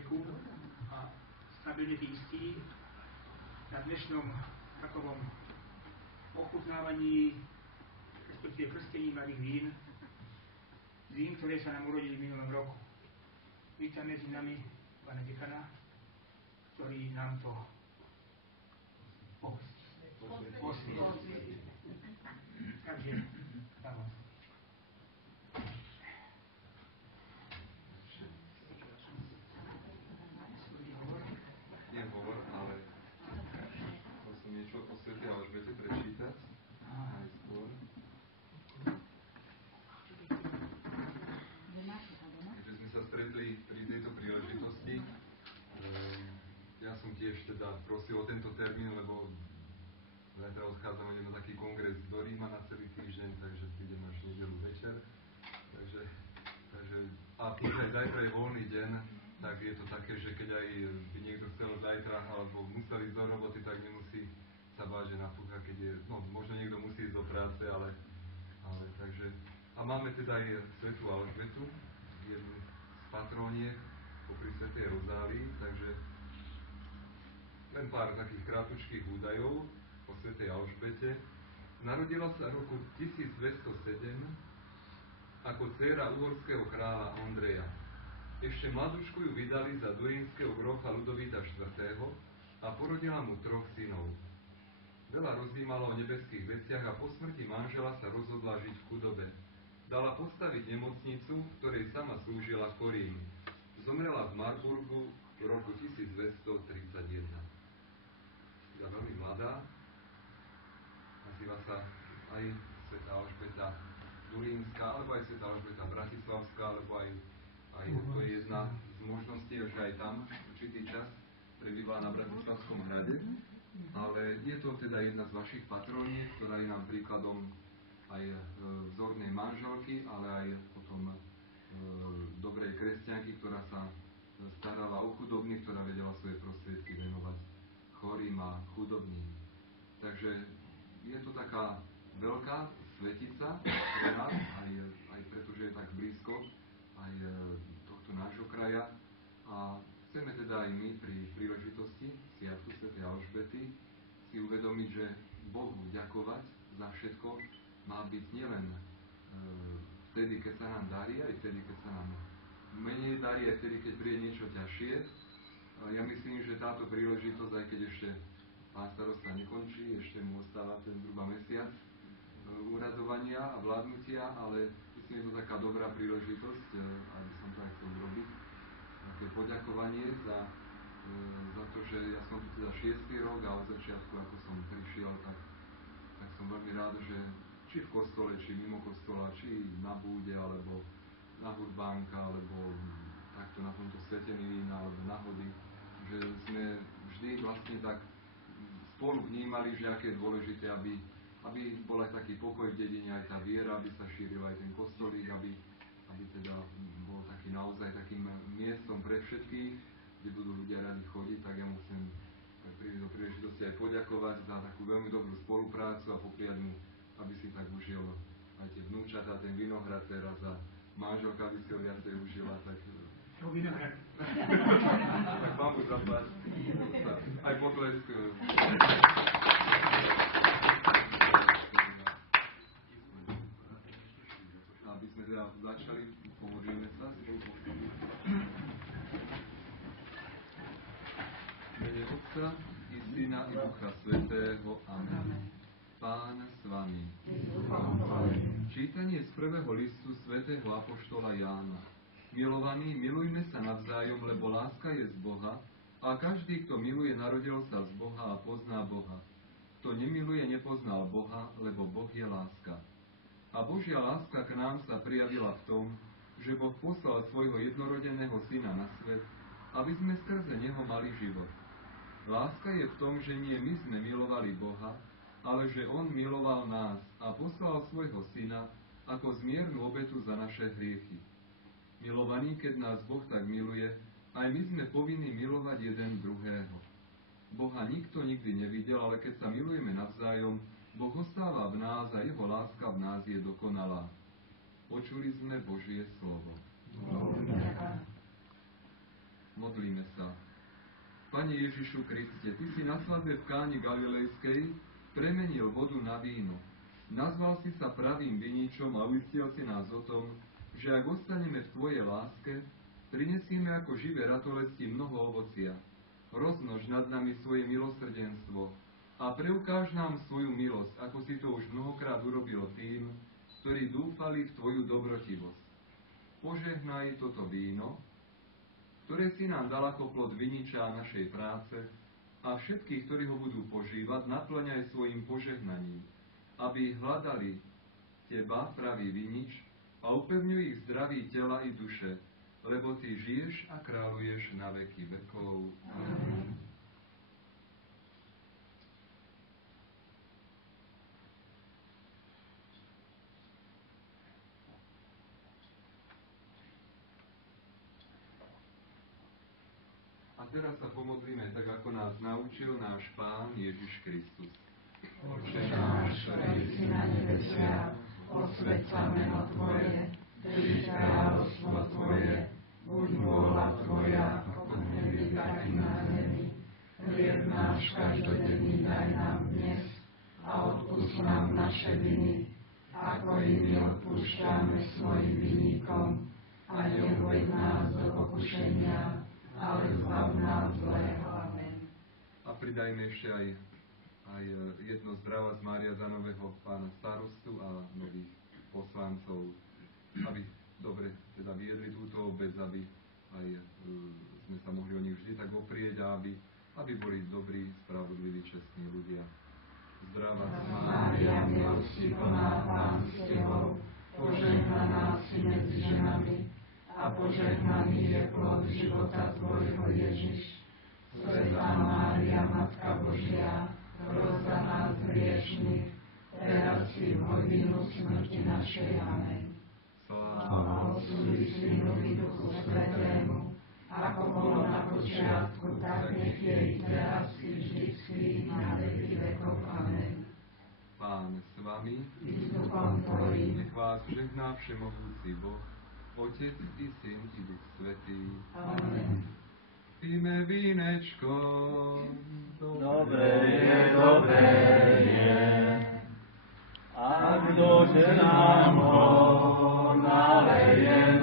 veku a stabilne istí na dnešnom takovom ochutnávaní, respektíve krstení mladých vín, ktoré sa nám urodili v minulom roku. Vítam medzi nami pána dekana, ktorý nám to posvie. Takže, dávam. Nie hovor, ale prosím niečo o Svätej Alžbete prečítať aj skôr. Keďže sme sa stretli pri tejto príležitosti, ja som tiež teda prosil o tento termín, lebo zajtra odchádzame na taký kongres do Ríma na celý týždeň, takže prídem až nedeľu večer. Takže a tým, že aj zajtra je voľný deň, tak je to také, že keď aj by niekto chcel zajtra alebo musel ísť do roboty, tak nemusí sa báť, že napúcha, keď je, no možno niekto musí ísť do práce, ale takže, a máme teda aj Svätú Alžbetu, jednu z patróniek popri Svätej Rozálii, takže len pár takých krátučkých údajov o Svätej Alžbete. Narodila sa roku 1207 ako dcéra uhorského kráľa Ondreja. Ešte mladúčku ju vydali za durínskeho grofa Ľudovíta IV. A porodila mu 3 synov. Veľa rozímala o nebeských veciach a po smrti manžela sa rozhodla žiť v chudobe. Dala postaviť nemocnicu, v ktorej sama slúžila chorým. Zomrela v Marburgu v roku 1231. Teda veľmi mladá. Nazýva sa aj Svätá Alžbeta Durínska, alebo aj Svätá Alžbeta Bratislavská, alebo aj to je jedna z možností, že aj tam určitý čas prebývala na Bratislavskom hrade, ale je to teda jedna z vašich patróniek, ktorá je nám príkladom aj vzornej manželky, ale aj potom dobrej kresťanky, ktorá sa starala o chudobných, ktorá vedela svoje prostriedky venovať chorým a chudobným. Takže je to taká veľká svetica pre nás, aj pretože je tak blízko aj tohto nášho kraja, a chceme teda aj my pri príležitosti Sviatku Svätej Alžbety si uvedomiť, že Bohu ďakovať za všetko má byť nielen vtedy, keď sa nám darí, aj vtedy, keď sa nám menej darí, aj vtedy, keď príde niečo ťažšie. Ja myslím, že táto príležitosť, aj keď ešte pán starosta nekončí, ešte mu ostáva ten zhruba mesiac úradovania a vládnutia, ale myslím, je to taká dobrá príležitosť, aby som to aj chcel urobiť. Také poďakovanie za to, že ja som tu teda 6. rok a od začiatku, ako som prišiel, tak som veľmi rád, že či v kostole, či mimo kostola, či na búde, alebo na hudbánka, alebo takto na tomto svetení vína, alebo na hody, že sme vždy vlastne tak spolu vnímali, že aké je dôležité, aby bol aj taký pokoj v dedine, aj tá viera, aby sa šírila aj ten kostolík, aby teda bol taký naozaj takým miestom pre všetkých, kde budú ľudia radi chodiť. Tak ja musím pri príležitosti aj poďakovať za takú veľmi dobrú spoluprácu a popriať mu, aby si tak užil aj tie vnúčatá, ten vinohrad teraz, a manželka, aby si ho viacej užila. Tak vinohrad. Tak vám buď zaplať. Aj potlesk. Aby sme teda začali, pomôžeme sa. Mene Otca i Syna i Ducha Svätého. Amen. Pán s vami. Čítanie z prvého listu svätého apoštola Jána. Milovaní, milujme sa navzájom, lebo láska je z Boha, a každý, kto miluje, narodil sa z Boha a pozná Boha. Kto nemiluje, nepoznal Boha, lebo Boh je láska. A Božia láska k nám sa prijavila v tom, že Boh poslal svojho jednorodeného Syna na svet, aby sme skrze Neho mali život. Láska je v tom, že nie my sme milovali Boha, ale že On miloval nás a poslal svojho Syna ako zmiernu obetu za naše hriechy. Milovaní, keď nás Boh tak miluje, aj my sme povinní milovať jeden druhého. Boha nikto nikdy nevidel, ale keď sa milujeme navzájom, Boh ostáva v nás a Jeho láska v nás je dokonalá. Počuli sme Božie slovo. Modlíme sa. Pane Ježišu Kriste, Ty si na svadbe v Káni Galilejskej premenil vodu na víno. Nazval si sa pravým viničom a uistil si nás o tom, že ak ostaneme v Tvojej láske, prinesieme ako živé ratolesti mnoho ovocia. Rozmnož nad nami svoje milosrdenstvo a preukáž nám svoju milosť, ako si to už mnohokrát urobil tým, ktorí dúfali v Tvoju dobrotivosť. Požehnaj toto víno, ktoré si nám dal ako plod viniča našej práce, a všetkých, ktorí ho budú požívať, naplňaj svojim požehnaním, aby hľadali Teba, pravý vinič, a upevňuj ich zdraví tela i duše, lebo Ty žiješ a kráľuješ na veky vekov. Amen. A teraz sa pomodlíme tak, ako nás naučil náš Pán Ježiš Kristus. Otče náš, ktorý si na nebesiach, posväť sa meno Tvoje, príď kráľovstvo Tvoje, buď vôľa Tvoja, ako v nebi, tak i na zemi. Chlieb náš každodenný daj nám dnes a odpusť nám naše viny, ako i my odpúšťame svojim vinníkom, a neuveď nás do pokušenia, ale zbav nás zlého. Amen. A pridajme ešte aj jedno zdravá z Mária za nového pána starostu a nových poslancov, aby dobre teda viedli túto obec, aby aj sme sa mohli o nich vždy tak oprieť a aby boli dobrí, spravodliví, čestní ľudia. Zdravá Mária, milosti plná, Pán s Tebou, požehnaná si medzi ženami a požehnaný je plod života Tvojho Ježiš. Svätá Mária, Matka Božia, pros za nás hriešnych, teraz i v hodinu smrti našej. Amen. Sláva Otcu i Synu i Duchu Svätému, ako bolo na počiatku, tak nech je i teraz i vždycky na veky vekov. Amen. Pán s vami, I s duchom Tvojím. nech vás žehná všemohúci Boh, Otec i Syn i Duch Svätý. Amen. Píme vínečko. Dobré je. A kdože nám ho naleje,